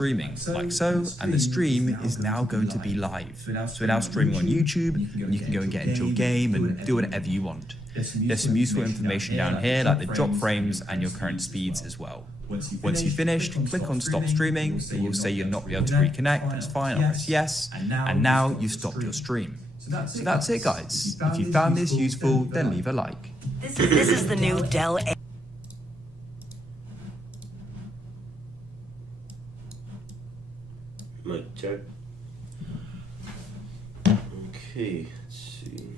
streaming like so, and the stream is now going to be live. So we're now streaming on YouTube, and you can go and get into your game and do whatever you want. There's some useful information down here, like the drop frames and your current speeds as well. Once you've finished, click on stop streaming. It will say you're not able to reconnect. It's fine. I'll press yes, and now you've stopped your stream. So that's it, guys. If you found this useful, then leave a like. This is the new Dell. Mic check. Okay, let's see.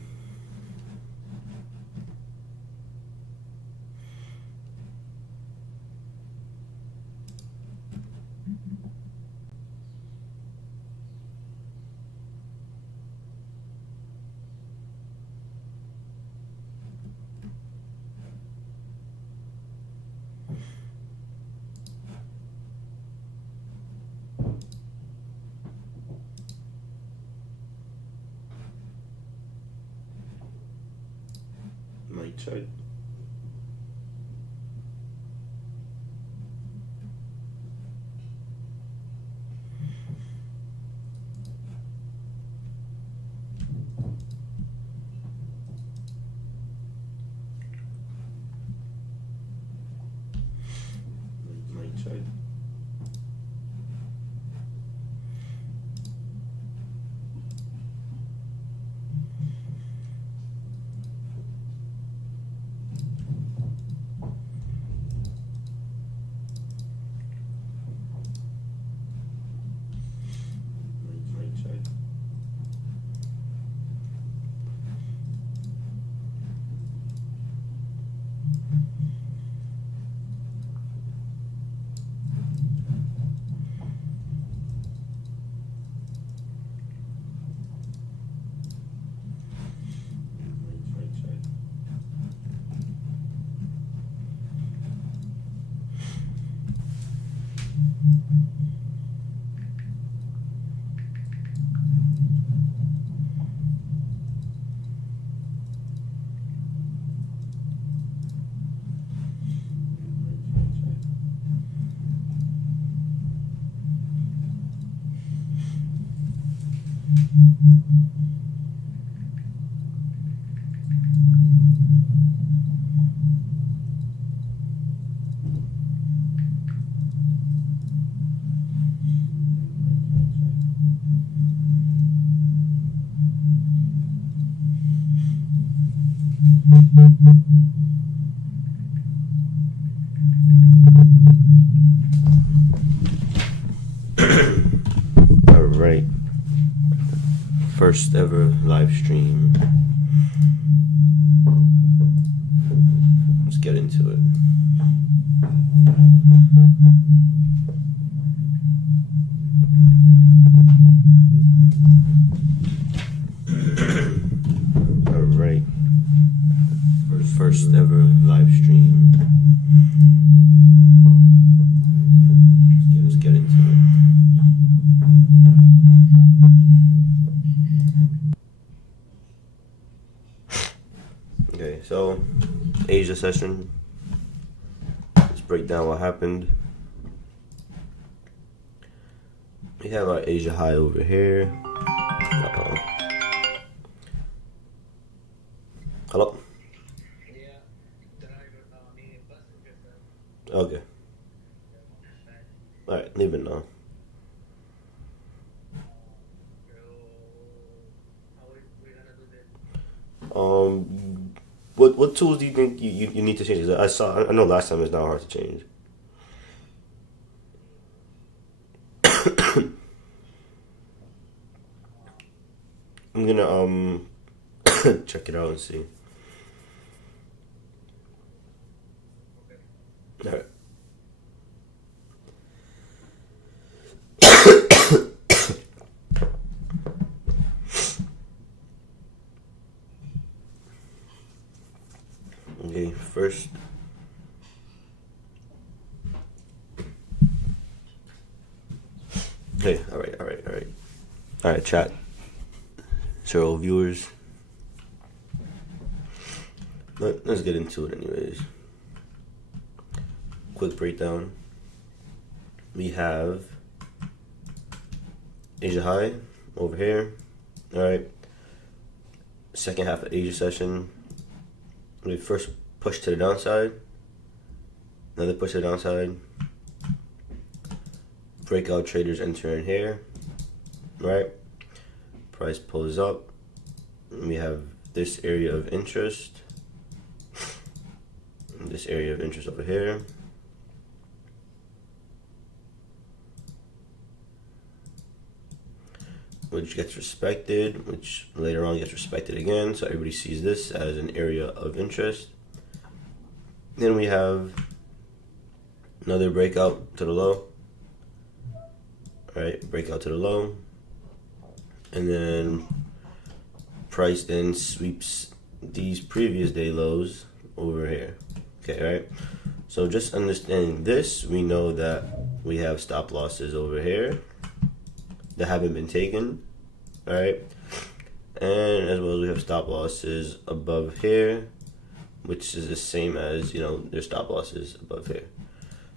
Mic check. Mic check. All right, first ever live stream. Let's get into it. All right, first ever live stream. Let's get into it. Okay, so Asia session. Let's break down what happened. We have our Asia high over here. Uh-oh. Hello? Okay. Alright, leave it now. What tools do you think you need to change? I know last time it's not hard to change. I'm gonna check it out and see. All right. Okay, first. Okay, all right, chat. 0 viewers. Let's get into it anyways. Quick breakdown. We have Asia high over here. All right. Second half of Asia session. We first push to the downside. Another push to the downside. Breakout traders enter in here. Right. Price pulls up. We have this area of interest. This area of interest over here. Which gets respected, which later on gets respected again. So everybody sees this as an area of interest. Then we have another breakout to the low. All right, breakout to the low. And then price then sweeps these previous day lows over here. Okay, right? So just understanding this, we know that we have stop losses over here that haven't been taken, all right? And as well as we have stop losses above here, which is the same as, their stop losses above here.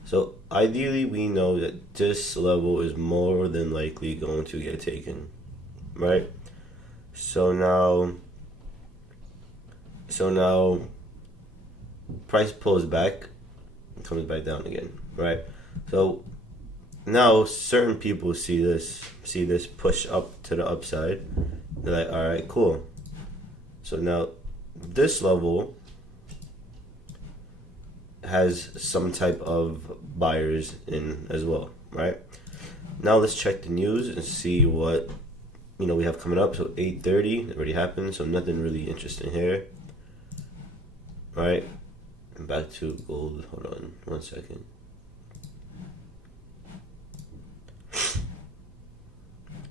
So ideally, we know that this level is more than likely going to get taken, right? So now price pulls back and comes back down again, right? So now certain people see this push up to the upside. They're like, all right, cool. So now this level has some type of buyers in as well, right? Now let's check the news and see what we have coming up. So 8:30 already happened, so nothing really interesting here, right? And back to gold. Hold on 1 second.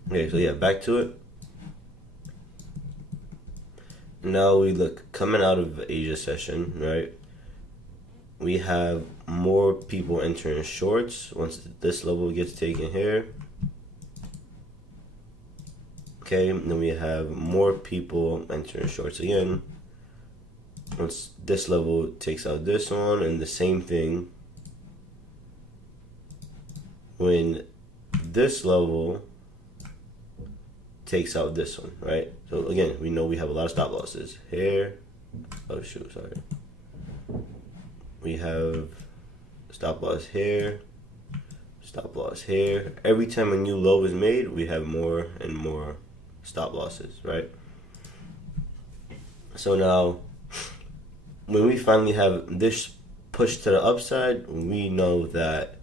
Okay, so yeah, back to it. Now we look coming out of Asia session, right? We have more people entering shorts once this level gets taken here. Okay, and then we have more people entering shorts again once this level takes out this one, and the same thing when this level takes out this one, right? So again, we know we have a lot of stop losses here. Oh shoot, sorry. We have stop loss here, stop loss here. Every time a new low is made, we have more and more stop losses, right? So now, when we finally have this push to the upside, we know that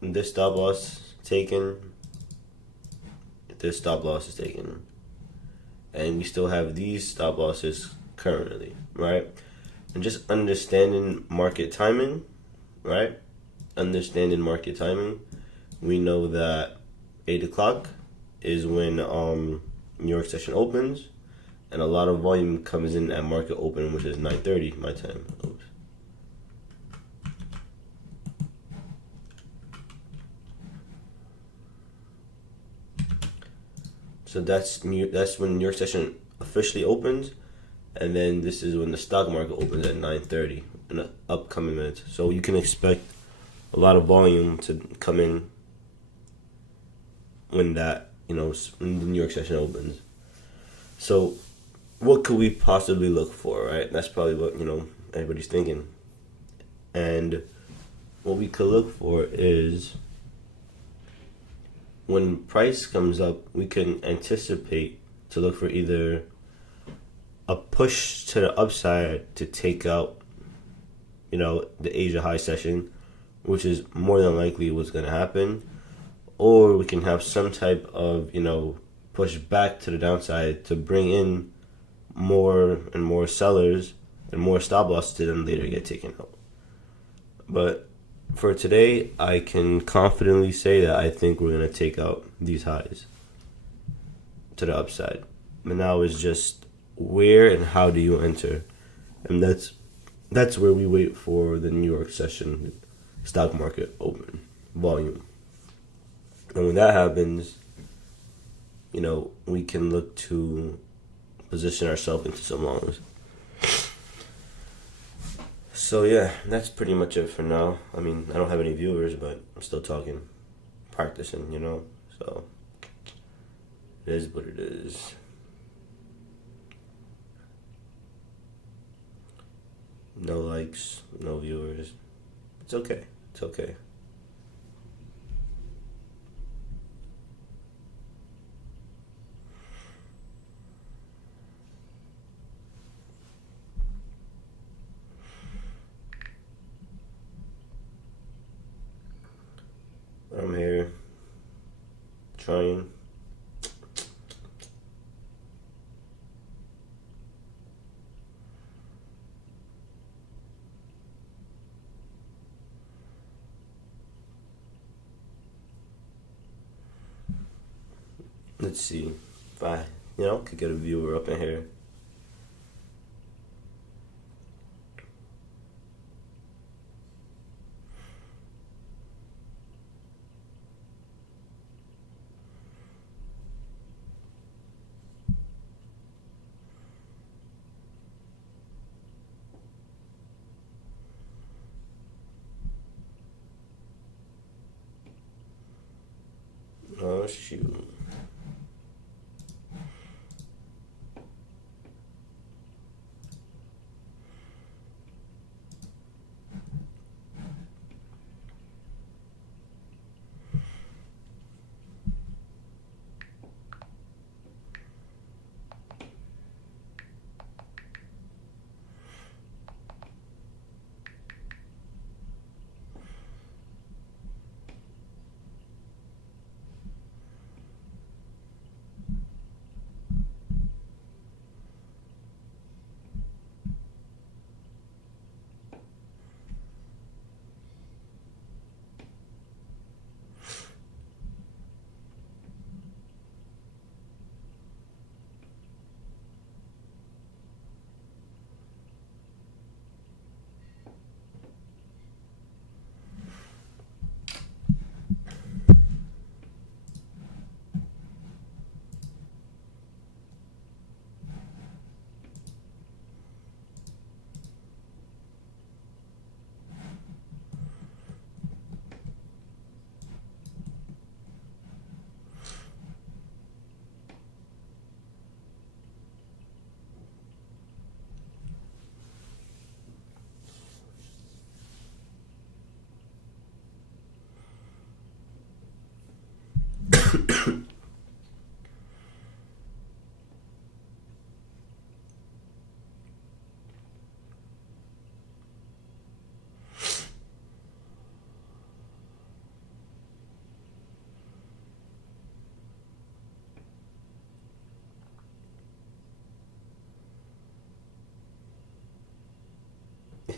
this stop loss taken, this stop loss is taken, and we still have these stop losses currently, right? And just understanding market timing, right? Understanding market timing, we know that 8 o'clock is when New York session opens, and a lot of volume comes in at market open, which is 9:30 my time. Oops. So that's when New York session officially opens, and then this is when the stock market opens at 9:30 in the upcoming minutes. So you can expect a lot of volume to come in when when the New York session opens. So what could we possibly look for, right? That's probably what everybody's thinking. And what we could look for is when price comes up, we can anticipate to look for either a push to the upside to take out, the Asia high session, which is more than likely what's going to happen, or we can have some type of, push back to the downside to bring in more and more sellers and more stop losses to then later get taken out. But for today, I can confidently say that I think we're going to take out these highs to the upside. But now it's just where and how do you enter? And that's where we wait for the New York session stock market open volume. And when that happens, we can look to position ourselves into some longs. So yeah, that's pretty much it for now. I mean, I don't have any viewers, but I'm still talking. practicing, you know. So it is what it is. No likes, no viewers. It's okay. It's okay. I'm here trying. Let's see if I, could get a viewer up in here. Oh, shoot.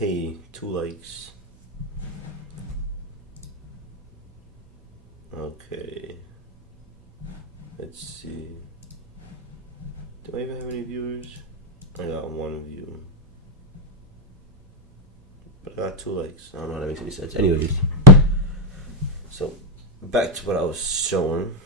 Hey, 2 likes. Okay. Let's see. Do I even have any viewers? I got 1 view. But I got 2 likes. I don't know how that makes any sense. Anyways. So, back to what I was showing.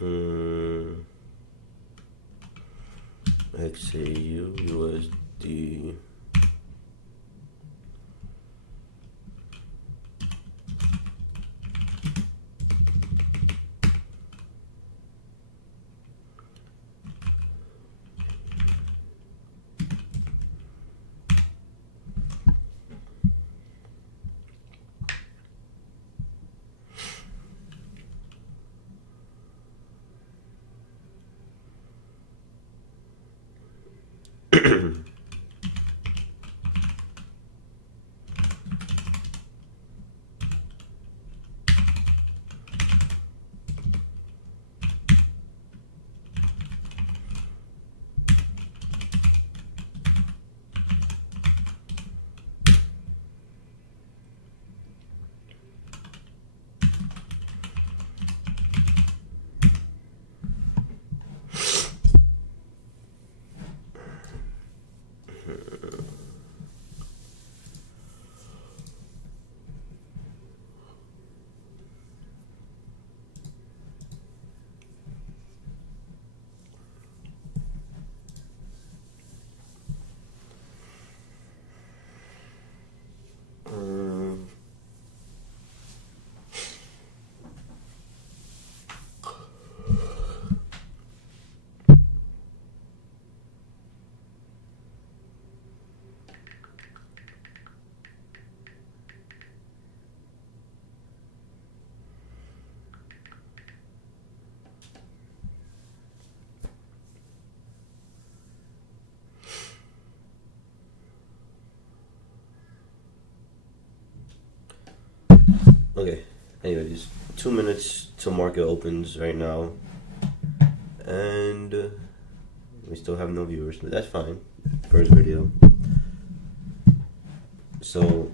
XAU USD. Okay, anyways, 2 minutes till market opens right now, and we still have no viewers, but that's fine. First video. So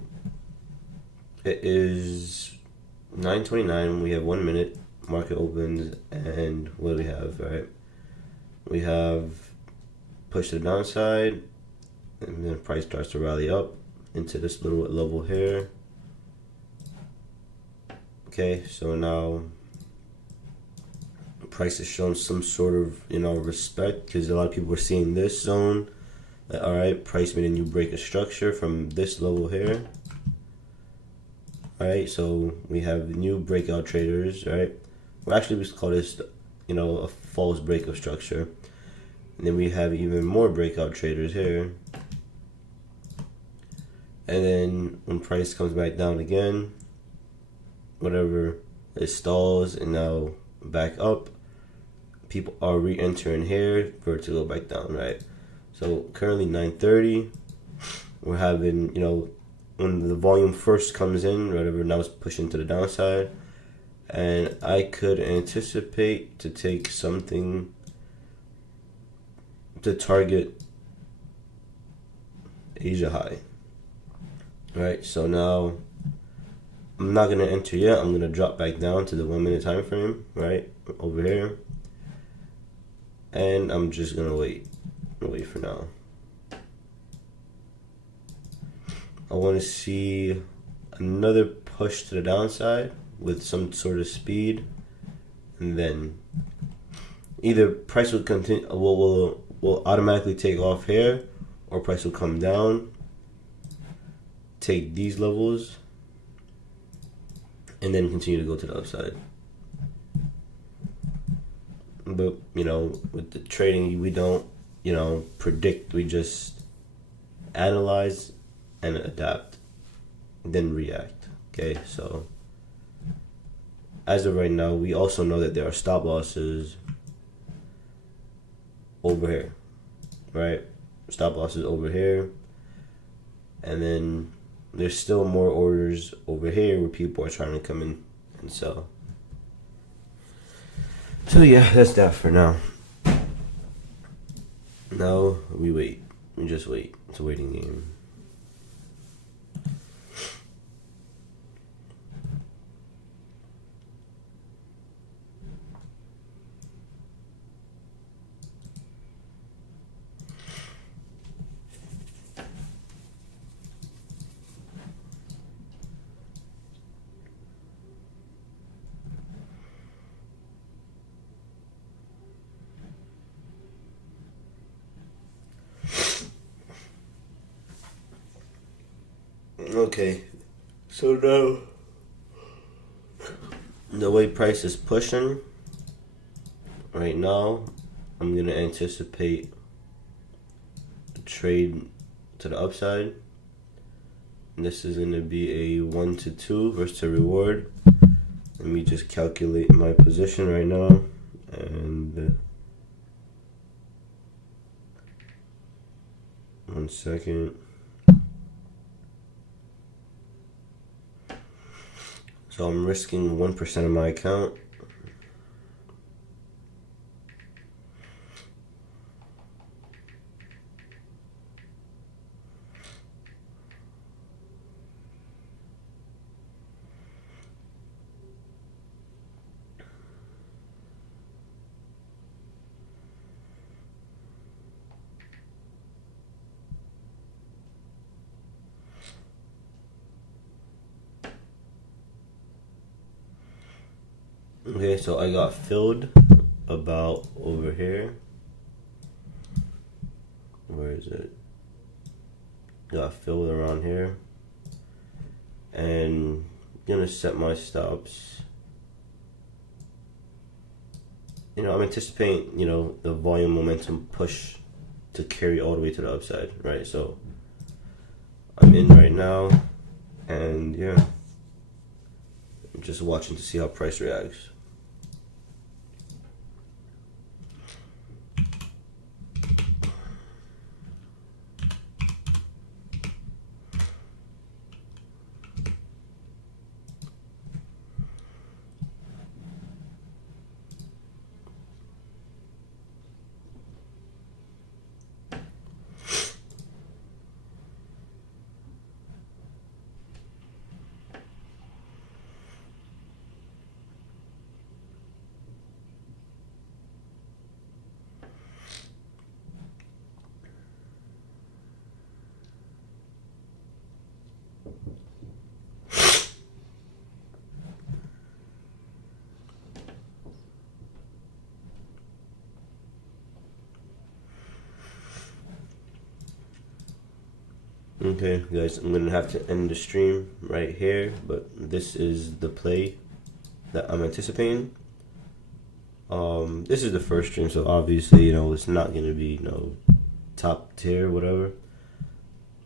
it is 9:29. We have 1 minute. Market opens, and what do we have? Right, we have push to the downside, and then price starts to rally up into this little level here. Okay, so now price has shown some sort of, respect, because a lot of people were seeing this zone. All right, price made a new break of structure from this level here. All right, so we have new breakout traders. Right, well, actually we call this, a false break of structure. And then we have even more breakout traders here. And then when price comes back down again, whatever, it stalls and now back up, people are re-entering here for it to go back down, right? So currently 9:30, we're having, when the volume first comes in, whatever, now it's pushing to the downside, and I could anticipate to take something to target Asia high, right? So now I'm not going to enter yet. I'm going to drop back down to the 1 minute time frame, right, over here. And I'm just going to wait for now. I want to see another push to the downside with some sort of speed. And then either price will continue, will automatically take off here, or price will come down, take these levels, and then continue to go to the upside. But, with the trading, we don't, predict. We just analyze and adapt, then react. Okay, so as of right now, we also know that there are stop losses over here, right? Stop losses over here. And then there's still more orders over here where people are trying to come in and sell. So yeah, that's that for now. Now we wait. We just wait. It's a waiting game. Okay, so now the way price is pushing right now, I'm gonna anticipate a trade to the upside. And this is gonna be a 1 to 2 versus a reward. Let me just calculate my position right now, and 1 second. So I'm risking 1% of my account. Okay, so I got filled about over here. Where is it? Got filled around here. And I'm gonna set my stops. You know, I'm anticipating, the volume momentum push to carry all the way to the upside, right? So I'm in right now, and yeah, I'm just watching to see how price reacts. Okay, guys, I'm gonna have to end the stream right here, but this is the play that I'm anticipating. This is the first stream, so obviously, it's not gonna be, top tier, whatever.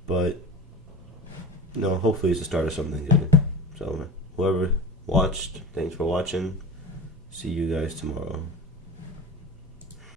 But, hopefully it's the start of something good. So, whoever watched, thanks for watching. See you guys tomorrow.